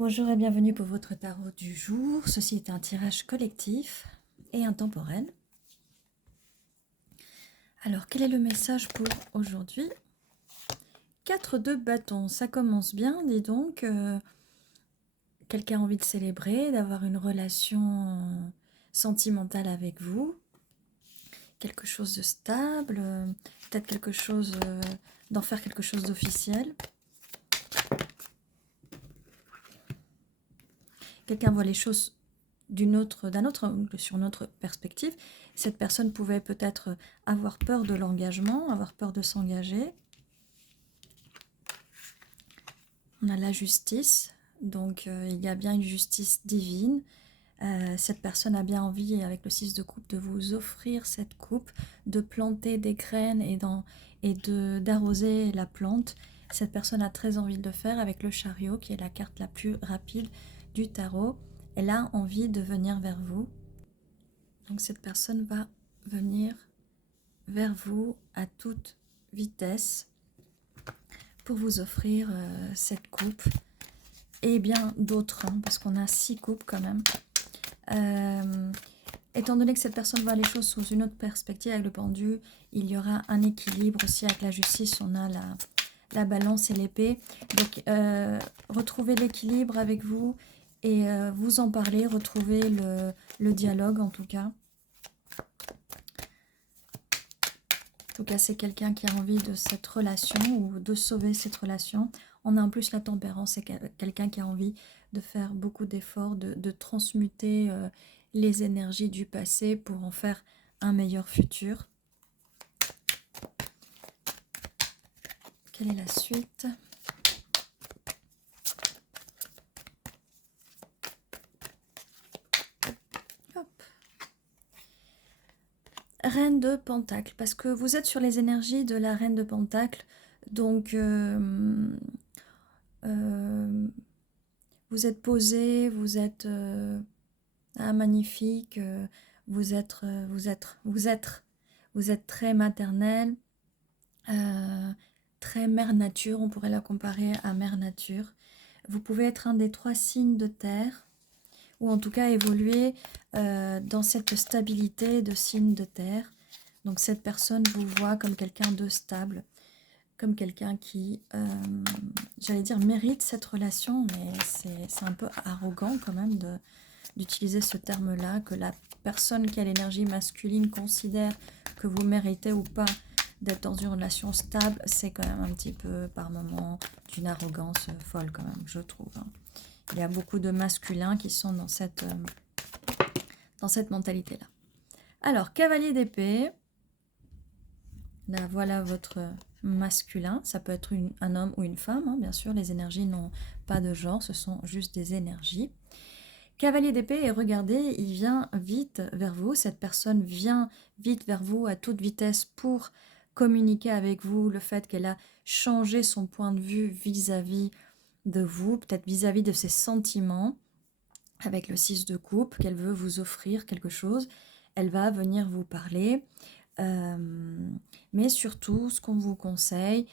Bonjour et bienvenue pour votre tarot du jour. Ceci est un tirage collectif et intemporel. Alors, quel est le message pour aujourd'hui? 4 de bâtons, ça commence bien, dis donc. Quelqu'un a envie de célébrer, d'avoir une relation sentimentale avec vous. Quelque chose de stable, peut-être quelque chose, d'en faire quelque chose d'officiel. Quelqu'un voit les choses d'un autre angle, sur notre perspective. Cette personne pouvait peut-être avoir peur de l'engagement, avoir peur de s'engager. On a la justice, donc il y a bien une justice divine. Cette personne a bien envie, avec le 6 de coupe, de vous offrir cette coupe, de planter des graines et d'arroser la plante. Cette personne a très envie de le faire avec le chariot, qui est la carte la plus rapide du tarot. Elle a envie de venir vers vous. Donc cette personne va venir vers vous à toute vitesse pour vous offrir cette coupe et bien d'autres, hein, parce qu'on a 6 coupes quand même. Étant donné que cette personne voit les choses sous une autre perspective avec le pendu, il y aura un équilibre aussi avec la justice. On a la balance et l'épée. Donc retrouvez l'équilibre avec vous et vous en parlez, retrouvez le dialogue en tout cas. En tout cas, c'est quelqu'un qui a envie de cette relation ou de sauver cette relation. On a en plus la tempérance, c'est quelqu'un qui a envie de faire beaucoup d'efforts, de transmuter les énergies du passé pour en faire un meilleur futur. Quelle est la suite ? Hop. Reine de Pentacle, parce que vous êtes sur les énergies de la Reine de Pentacle, donc vous êtes posé, vous êtes magnifique, vous êtes très maternelle, très mère nature, on pourrait la comparer à mère nature. Vous pouvez être un des 3 signes de terre, ou en tout cas évoluer dans cette stabilité de signe de terre. Donc cette personne vous voit comme quelqu'un de stable, comme quelqu'un qui, j'allais dire, mérite cette relation, mais c'est un peu arrogant quand même d'utiliser ce terme-là, que la personne qui a l'énergie masculine considère que vous méritez ou pas d'être dans une relation stable. C'est quand même un petit peu par moment d'une arrogance folle quand même, je trouve, hein. Il y a beaucoup de masculins qui sont dans cette mentalité-là. Alors, cavalier d'épée. Là, voilà votre masculin. Ça peut être un homme ou une femme, hein, bien sûr. Les énergies n'ont pas de genre, ce sont juste des énergies. Cavalier d'épée, et regardez, il vient vite vers vous. Cette personne vient vite vers vous à toute vitesse pour communiquer avec vous le fait qu'elle a changé son point de vue vis-à-vis de vous, peut-être vis-à-vis de ses sentiments, avec le 6 de coupe, qu'elle veut vous offrir quelque chose. Elle va venir vous parler. Mais surtout, ce qu'on vous conseille,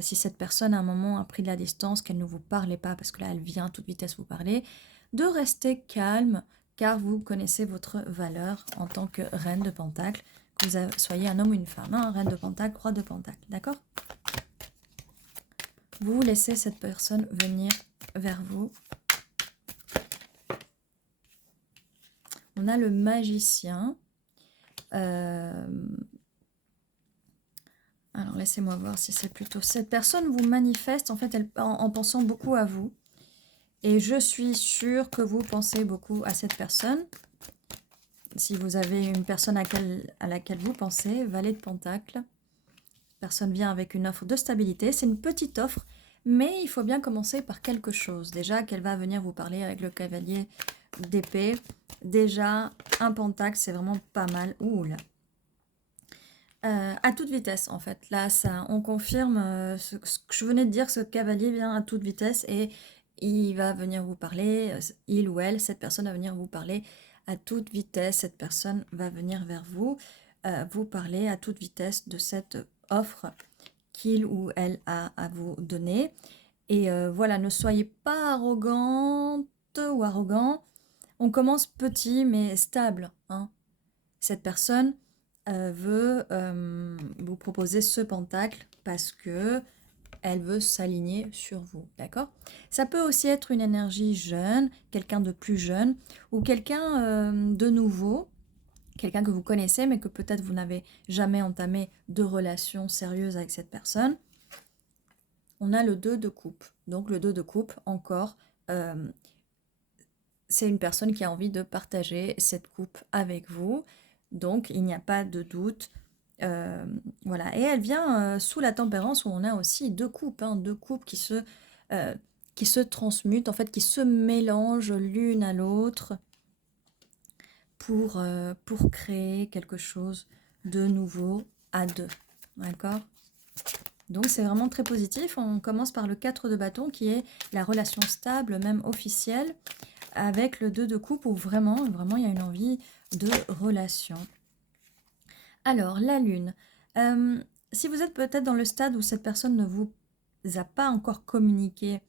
si cette personne à un moment a pris de la distance, qu'elle ne vous parlait pas, parce que là elle vient à toute vitesse vous parler, de rester calme, car vous connaissez votre valeur en tant que reine de Pentacle, que vous soyez un homme ou une femme, hein, reine de Pentacle, roi de Pentacle, d'accord? Vous laissez cette personne venir vers vous. On a le magicien. Alors, laissez-moi voir si c'est plutôt... Cette personne vous manifeste, en fait, en pensant beaucoup à vous. Et je suis sûre que vous pensez beaucoup à cette personne. Si vous avez une personne à laquelle vous pensez, valet de Pentacle. Personne vient avec une offre de stabilité. C'est une petite offre, mais il faut bien commencer par quelque chose. Déjà, qu'elle va venir vous parler avec le cavalier d'épée. Déjà, un Pentacle, c'est vraiment pas mal. Ouh là. À toute vitesse en fait, là ça, on confirme ce que je venais de dire, ce cavalier vient à toute vitesse et il va venir vous parler, il ou elle, cette personne va venir vous parler à toute vitesse, cette personne va venir vers vous, vous parler à toute vitesse de cette offre qu'il ou elle a à vous donner. Et voilà, ne soyez pas arrogante ou arrogant. On commence petit mais stable, hein. Cette personne veut vous proposer ce pentacle parce que elle veut s'aligner sur vous, d'accord? Ça peut aussi être une énergie jeune, quelqu'un de plus jeune ou quelqu'un de nouveau, quelqu'un que vous connaissez mais que peut-être vous n'avez jamais entamé de relation sérieuse avec cette personne. On a le 2 de coupe. Donc le 2 de coupe, encore, c'est une personne qui a envie de partager cette coupe avec vous. Donc il n'y a pas de doute. Voilà. Et elle vient sous la tempérance où on a aussi deux coupes, hein, deux coupes qui se transmutent, en fait, qui se mélangent l'une à l'autre pour créer quelque chose de nouveau à deux. D'accord? Donc c'est vraiment très positif. On commence par le 4 de bâton qui est la relation stable, même officielle, avec le 2 de coupe où vraiment il y a une envie de relation. Alors, la lune. Si vous êtes peut-être dans le stade où cette personne ne vous a pas encore communiqué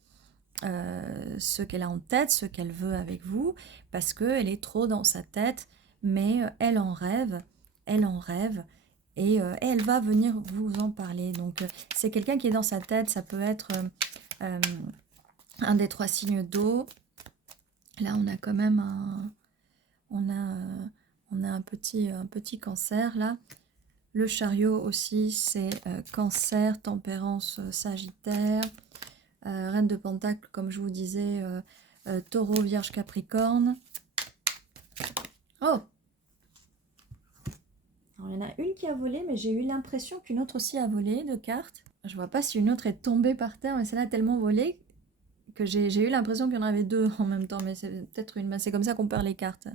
ce qu'elle a en tête, ce qu'elle veut avec vous, parce qu'elle est trop dans sa tête, mais elle en rêve, et elle va venir vous en parler. Donc, c'est quelqu'un qui est dans sa tête, ça peut être un des 3 signes d'eau. Là, on a quand même on a un petit cancer, là. Le chariot aussi, c'est cancer, tempérance, sagittaire. Reine de Pentacle, comme je vous disais, taureau, vierge, capricorne. Oh! Alors, il y en a une qui a volé, mais j'ai eu l'impression qu'une autre aussi a volé de cartes. Je vois pas si une autre est tombée par terre, mais celle-là a tellement volé que j'ai eu l'impression qu'il y en avait deux en même temps, mais c'est peut-être une... C'est comme ça qu'on perd les cartes.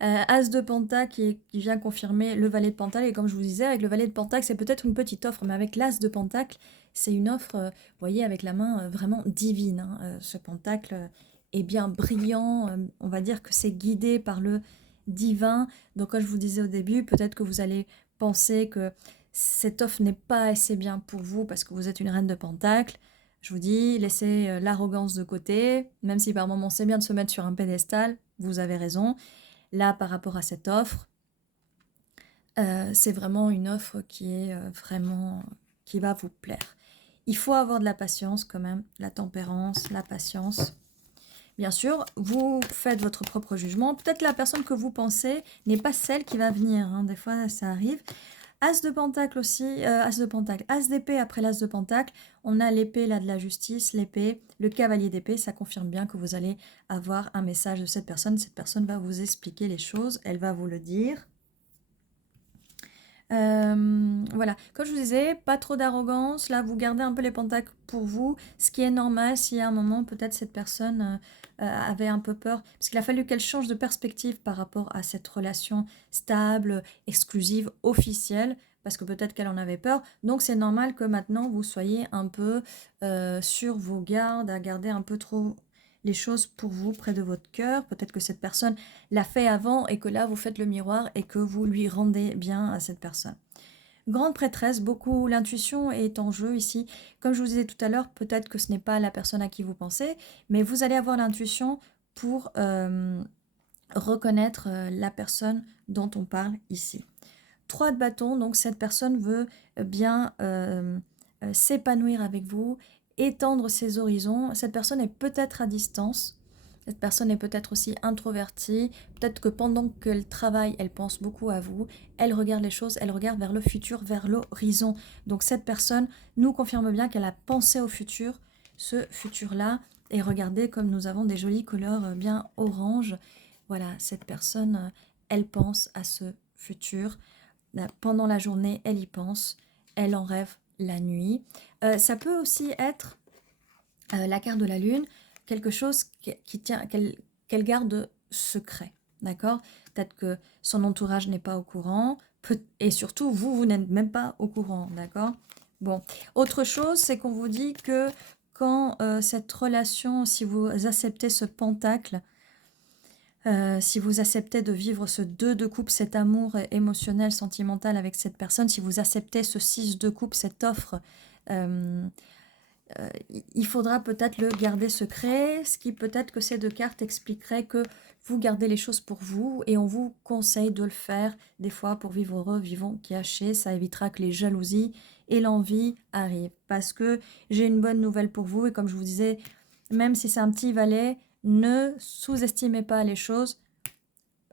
As de Pentacle qui vient confirmer le valet de Pentacle, et comme je vous disais, avec le valet de Pentacle, c'est peut-être une petite offre, mais avec l'As de Pentacle, c'est une offre, vous voyez, avec la main vraiment divine, hein. Ce Pentacle est bien brillant, on va dire que c'est guidé par le divin. Donc comme je vous disais au début, peut-être que vous allez penser que cette offre n'est pas assez bien pour vous parce que vous êtes une reine de Pentacle. Je vous dis, laissez l'arrogance de côté, même si par moments c'est bien de se mettre sur un pédestal, vous avez raison. Là, par rapport à cette offre, c'est vraiment une offre qui est vraiment, qui va vous plaire. Il faut avoir de la patience quand même, la tempérance, la patience. Bien sûr, vous faites votre propre jugement. Peut-être la personne que vous pensez n'est pas celle qui va venir, hein. Des fois, ça arrive. As de Pentacle aussi, As de Pentacle, As d'épée après l'As de Pentacle, on a l'épée là de la justice, l'épée, le cavalier d'épée, ça confirme bien que vous allez avoir un message de cette personne va vous expliquer les choses, elle va vous le dire. Voilà, comme je vous disais, pas trop d'arrogance, là vous gardez un peu les pentacles pour vous, ce qui est normal si à un moment peut-être cette personne avait un peu peur, parce qu'il a fallu qu'elle change de perspective par rapport à cette relation stable, exclusive, officielle, parce que peut-être qu'elle en avait peur, donc c'est normal que maintenant vous soyez un peu sur vos gardes, à garder un peu trop les choses pour vous près de votre cœur, peut-être que cette personne l'a fait avant et que là vous faites le miroir et que vous lui rendez bien à cette personne. Grande prêtresse, beaucoup l'intuition est en jeu ici. Comme je vous disais tout à l'heure, peut-être que ce n'est pas la personne à qui vous pensez, mais vous allez avoir l'intuition pour reconnaître la personne dont on parle ici. 3 de bâton, donc cette personne veut bien s'épanouir avec vous, étendre ses horizons. Cette personne est peut-être à distance. Cette personne est peut-être aussi introvertie. Peut-être que pendant qu'elle travaille, elle pense beaucoup à vous. Elle regarde les choses, elle regarde vers le futur, vers l'horizon. Donc cette personne nous confirme bien qu'elle a pensé au futur, ce futur-là. Et regardez comme nous avons des jolies couleurs bien orange. Voilà, cette personne, elle pense à ce futur. Pendant la journée, elle y pense. Elle en rêve la nuit. Ça peut aussi être la carte de la lune, quelque chose qui tient, qu'elle garde secret, d'accord? Peut-être que son entourage n'est pas au courant, et surtout vous n'êtes même pas au courant, d'accord? Bon, autre chose, c'est qu'on vous dit que quand cette relation, si vous acceptez ce pentacle, si vous acceptez de vivre ce 2 de coupe, cet amour émotionnel, sentimental avec cette personne, si vous acceptez ce 6 de coupe, cette offre, il faudra peut-être le garder secret, ce qui peut-être que ces deux cartes expliqueraient que vous gardez les choses pour vous et on vous conseille de le faire des fois pour vivre heureux, vivons cachés. Ça évitera que les jalousies et l'envie arrivent. Parce que j'ai une bonne nouvelle pour vous et comme je vous disais, même si c'est un petit valet, ne sous-estimez pas les choses.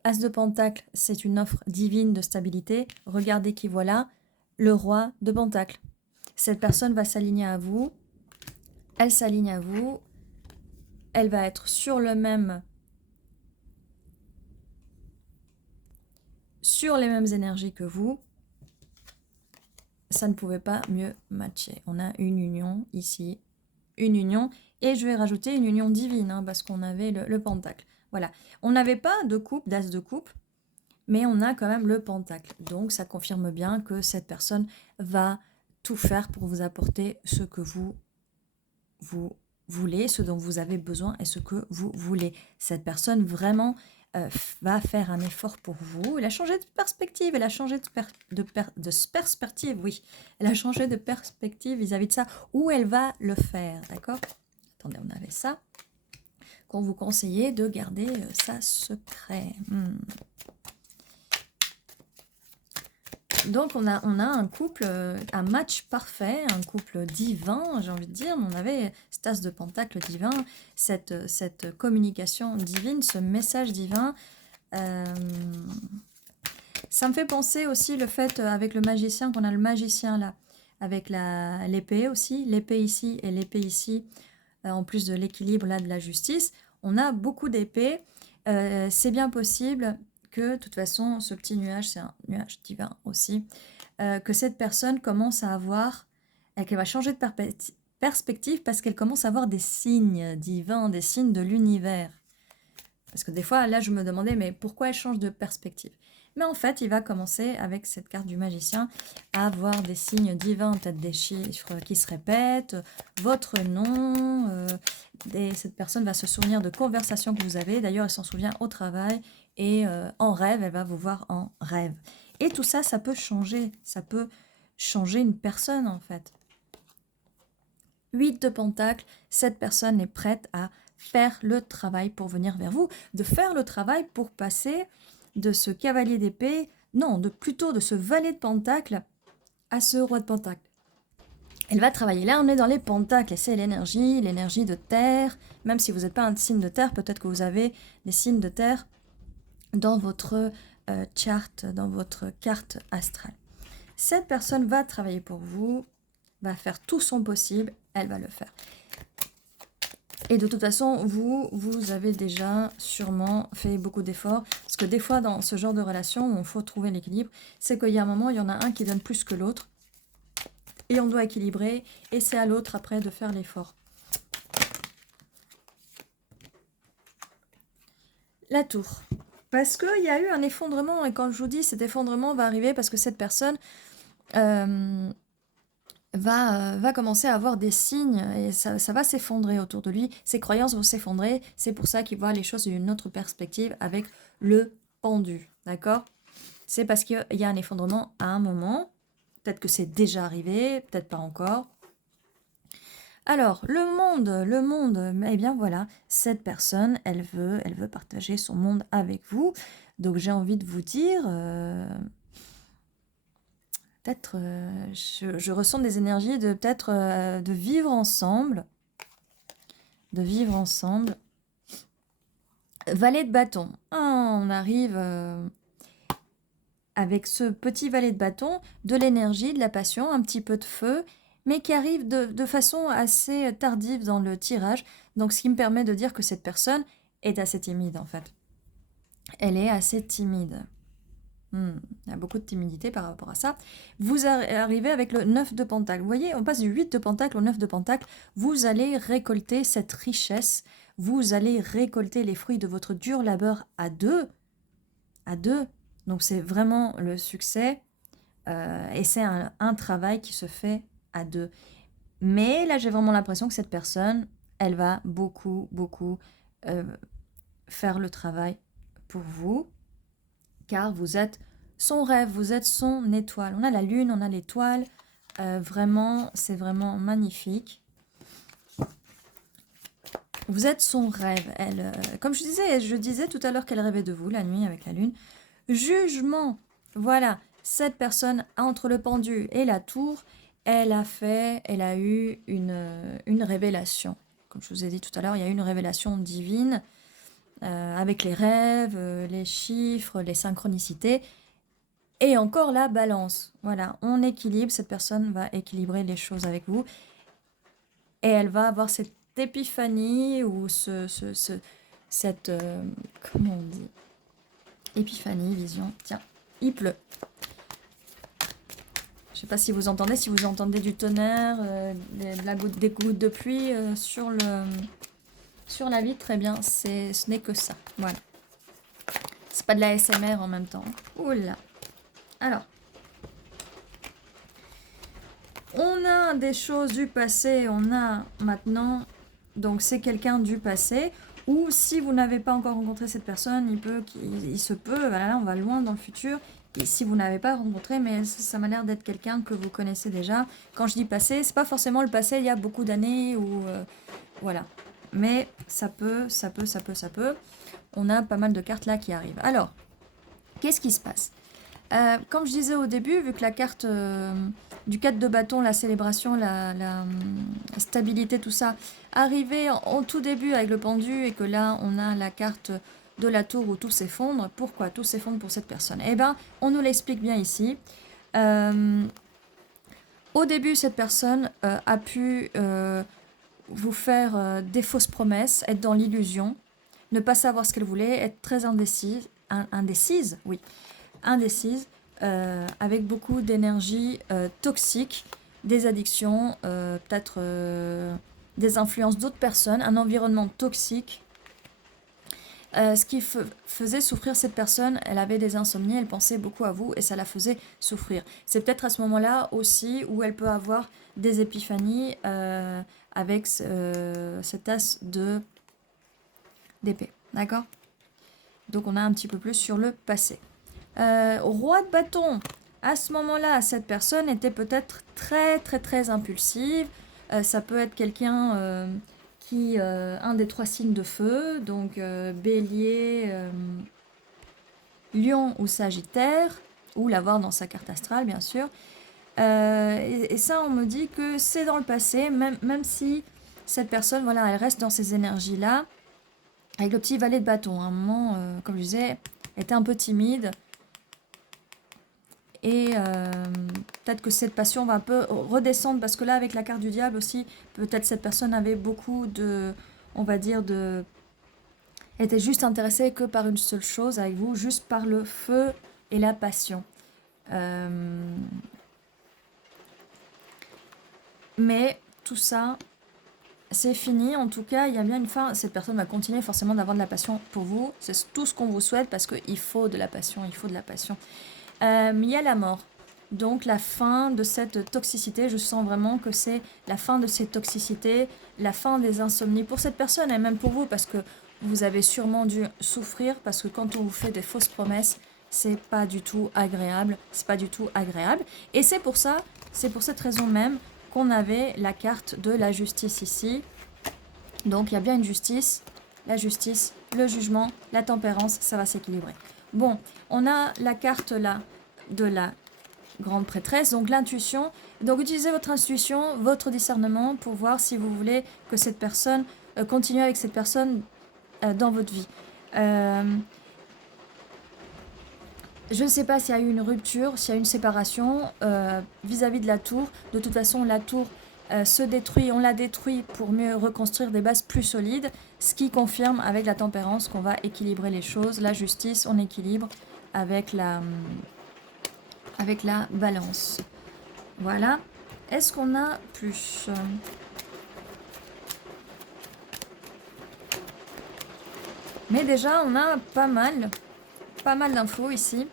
As de Pentacle, c'est une offre divine de stabilité. Regardez qui voilà, le roi de Pentacle. Cette personne va s'aligner à vous. Elle s'aligne à vous. Elle va être sur les mêmes énergies que vous. Ça ne pouvait pas mieux matcher. On a une union ici, une union. Et je vais rajouter une union divine, hein, parce qu'on avait le pentacle. Voilà. On n'avait pas de coupe, d'as de coupe, mais on a quand même le pentacle. Donc ça confirme bien que cette personne va tout faire pour vous apporter ce que vous voulez, ce dont vous avez besoin et ce que vous voulez. Cette personne vraiment va faire un effort pour vous. Elle a changé de perspective, elle a changé de perspective, oui. Elle a changé de perspective vis-à-vis de ça, où elle va le faire, d'accord? Attendez, on avait ça. Qu'on vous conseillait de garder ça secret. Donc on a un couple, un match parfait, un couple divin, j'ai envie de dire. On avait cet as de pentacle divin, cette communication divine, ce message divin. Ça me fait penser aussi le fait avec le magicien, qu'on a le magicien là, avec l'épée aussi, l'épée ici et l'épée ici, en plus de l'équilibre là de la justice. On a beaucoup d'épées. C'est bien possible que, de toute façon, ce petit nuage, c'est un nuage divin aussi, que cette personne commence à avoir, qu'elle va changer de perspective parce qu'elle commence à avoir des signes divins, des signes de l'univers. Parce que des fois, là, je me demandais, mais pourquoi elle change de perspective? Mais en fait, il va commencer, avec cette carte du magicien, à avoir des signes divins, peut-être des chiffres qui se répètent, votre nom, cette personne va se souvenir de conversations que vous avez. D'ailleurs, elle s'en souvient au travail et en rêve, elle va vous voir en rêve. Et tout ça, ça peut changer une personne en fait. 8 de Pentacle, cette personne est prête à faire le travail pour venir vers vous, de faire le travail pour passer de ce cavalier d'épée, non, plutôt de ce valet de Pentacle à ce roi de Pentacle. Elle va travailler. Là, on est dans les pentacles et c'est l'énergie de terre. Même si vous n'êtes pas un signe de terre, peut-être que vous avez des signes de terre dans votre charte, dans votre carte astrale. Cette personne va travailler pour vous, va faire tout son possible, elle va le faire. Et de toute façon, vous avez déjà sûrement fait beaucoup d'efforts. Parce que des fois, dans ce genre de relation où il faut trouver l'équilibre, c'est qu'il y a un moment, il y en a un qui donne plus que l'autre. Et on doit équilibrer. Et c'est à l'autre, après, de faire l'effort. La tour. Parce qu'il y a eu un effondrement. Et quand je vous dis, cet effondrement va arriver parce que cette personne va commencer à avoir des signes et ça va s'effondrer autour de lui. Ses croyances vont s'effondrer. C'est pour ça qu'il voit les choses d'une autre perspective avec le pendu. D'accord? C'est parce qu'il y a un effondrement à un moment. Peut-être que c'est déjà arrivé, peut-être pas encore. Alors, le monde, eh bien voilà, cette personne, elle veut partager son monde avec vous. Donc j'ai envie de vous dire... peut-être, je ressens des énergies de peut-être de vivre ensemble. De vivre ensemble. Valet de bâton. Ah, on arrive avec ce petit valet de bâton, de l'énergie, de la passion, un petit peu de feu, mais qui arrive de façon assez tardive dans le tirage. Donc ce qui me permet de dire que cette personne est assez timide en fait. Elle est assez timide. Il y a beaucoup de timidité par rapport à ça. Vous arrivez avec le 9 de Pentacle. Vous voyez, on passe du 8 de Pentacle au 9 de Pentacle. Vous allez récolter cette richesse. Vous allez récolter les fruits de votre dur labeur à deux. À deux. Donc c'est vraiment le succès. Et c'est un travail qui se fait à deux. Mais là, j'ai vraiment l'impression que cette personne, elle va beaucoup faire le travail pour vous. Car vous êtes son rêve, vous êtes son étoile. On a la lune, on a l'étoile. Vraiment, c'est vraiment magnifique. Vous êtes son rêve. Elle, comme je disais tout à l'heure qu'elle rêvait de vous la nuit avec la lune. Jugement. Voilà. Cette personne, entre le pendu et la tour, elle a eu une révélation. Comme je vous ai dit tout à l'heure, il y a eu une révélation divine avec les rêves, les chiffres, les synchronicités. Et encore la balance. Voilà, on équilibre. Cette personne va équilibrer les choses avec vous. Et elle va avoir cette épiphanie ou cette... comment on dit? Épiphanie, vision. Tiens, il pleut. Je ne sais pas si vous entendez du tonnerre, des gouttes de pluie sur la vitre. Très bien, ce n'est que ça. Voilà. C'est pas de la ASMR en même temps. Oula. Alors. On a des choses du passé, on a maintenant, donc c'est quelqu'un du passé, ou si vous n'avez pas encore rencontré cette personne, il se peut, voilà, on va loin dans le futur, et si vous n'avez pas rencontré, mais ça m'a l'air d'être quelqu'un que vous connaissez déjà. Quand je dis passé, c'est pas forcément le passé il y a beaucoup d'années, ou voilà, mais ça peut. On a pas mal de cartes là qui arrivent. Alors, qu'est-ce qui se passe? Comme je disais au début, vu que la carte du 4 de bâton, la célébration, la stabilité, tout ça, arrivait en tout début avec le pendu et que là, on a la carte de la tour où tout s'effondre. Pourquoi tout s'effondre pour cette personne? Eh bien, on nous l'explique bien ici. Au début, cette personne a pu vous faire des fausses promesses, être dans l'illusion, ne pas savoir ce qu'elle voulait, être très indécise, avec beaucoup d'énergie toxique, des addictions, peut-être des influences d'autres personnes, un environnement toxique. Ce qui faisait souffrir cette personne, elle avait des insomnies, elle pensait beaucoup à vous et ça la faisait souffrir. C'est peut-être à ce moment-là aussi où elle peut avoir des épiphanies avec cet as d'épée. D'accord? Donc on a un petit peu plus sur le passé. Roi de bâton, à ce moment-là, cette personne était peut-être très très très impulsive. Ça peut être quelqu'un qui, un des 3 signes de feu, donc bélier, lion ou sagittaire, ou l'avoir dans sa carte astrale bien sûr. Et ça, on me dit que c'est dans le passé, même si cette personne, voilà, elle reste dans ces énergies-là, avec le petit valet de bâton. À un moment, comme je disais, elle était un peu timide. Et peut-être que cette passion va un peu redescendre parce que là, avec la carte du diable aussi, peut-être cette personne avait beaucoup de, on va dire, était juste intéressée que par une seule chose avec vous, juste par le feu et la passion. Mais tout ça, c'est fini. En tout cas, il y a bien une fin. Cette personne va continuer forcément d'avoir de la passion pour vous. C'est tout ce qu'on vous souhaite parce qu'il faut de la passion, il faut de la passion. Mais il y a la mort. Donc la fin de cette toxicité, je sens vraiment que c'est la fin de cette toxicité, la fin des insomnies pour cette personne et même pour vous parce que vous avez sûrement dû souffrir parce que quand on vous fait des fausses promesses, c'est pas du tout agréable, c'est pas du tout agréable. Et c'est pour ça, c'est pour cette raison même qu'on avait la carte de la justice ici. Donc il y a bien une justice, la justice, le jugement, la tempérance, ça va s'équilibrer. Bon, on a la carte là de la grande prêtresse, donc l'intuition. Donc utilisez votre intuition, votre discernement pour voir si vous voulez que cette personne, continue avec cette personne dans votre vie. Je ne sais pas s'il y a eu une rupture, s'il y a eu une séparation vis-à-vis de la tour. De toute façon, la tour se détruit, on la détruit pour mieux reconstruire des bases plus solides, ce qui confirme avec la tempérance qu'on va équilibrer les choses. La justice, on équilibre avec la balance. Voilà. Est-ce qu'on a plus? Mais déjà, on a pas mal d'infos ici.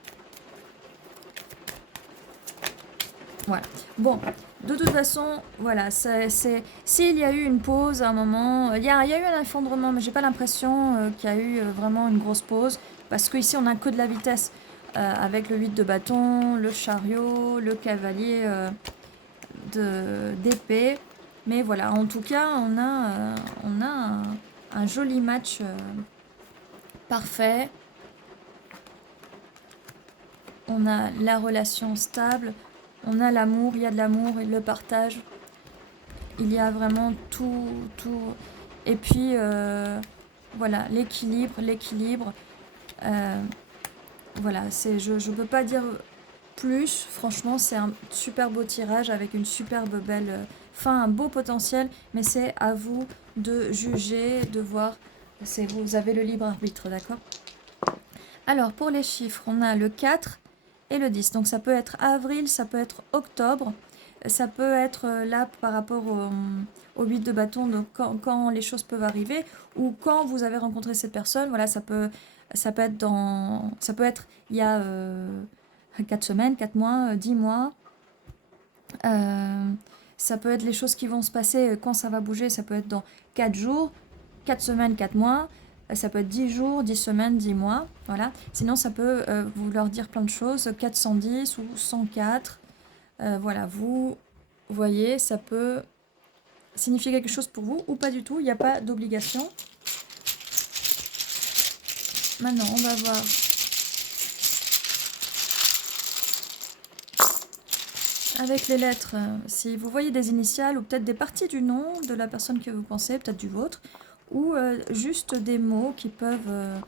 Voilà. Bon, de toute façon, voilà, s'il y a eu une pause à un moment, il y a eu un effondrement, mais j'ai pas l'impression qu'il y a eu vraiment une grosse pause, parce qu'ici on a que de la vitesse, avec le 8 de bâton, le chariot, le cavalier d'épée. Mais voilà, en tout cas, on a un joli match parfait. On a la relation stable, on a l'amour, il y a de l'amour et le partage. Il y a vraiment tout. Et puis, voilà, l'équilibre. Voilà, je ne peux pas dire plus. Franchement, c'est un super beau tirage avec une superbe belle fin, un beau potentiel. Mais c'est à vous de juger, de voir. Vous avez le libre arbitre, d'accord? Alors, pour les chiffres, on a le 4 et le 10. Donc, ça peut être avril, ça peut être octobre. Ça peut être là par rapport au 8 de bâton, donc quand les choses peuvent arriver, ou quand vous avez rencontré cette personne, voilà, ça peut être il y a 4 semaines, 4 mois, 10 mois. Ça peut être les choses qui vont se passer quand ça va bouger, ça peut être dans 4 jours, 4 semaines, 4 mois. Ça peut être 10 jours, 10 semaines, 10 mois. Voilà. Sinon, ça peut vouloir dire plein de choses. 410 ou 104. Voilà, vous voyez, ça peut signifier quelque chose pour vous ou pas du tout. Il n'y a pas d'obligation. Maintenant, on va voir avec les lettres, si vous voyez des initiales ou peut-être des parties du nom de la personne que vous pensez, peut-être du vôtre, ou juste des mots qui peuvent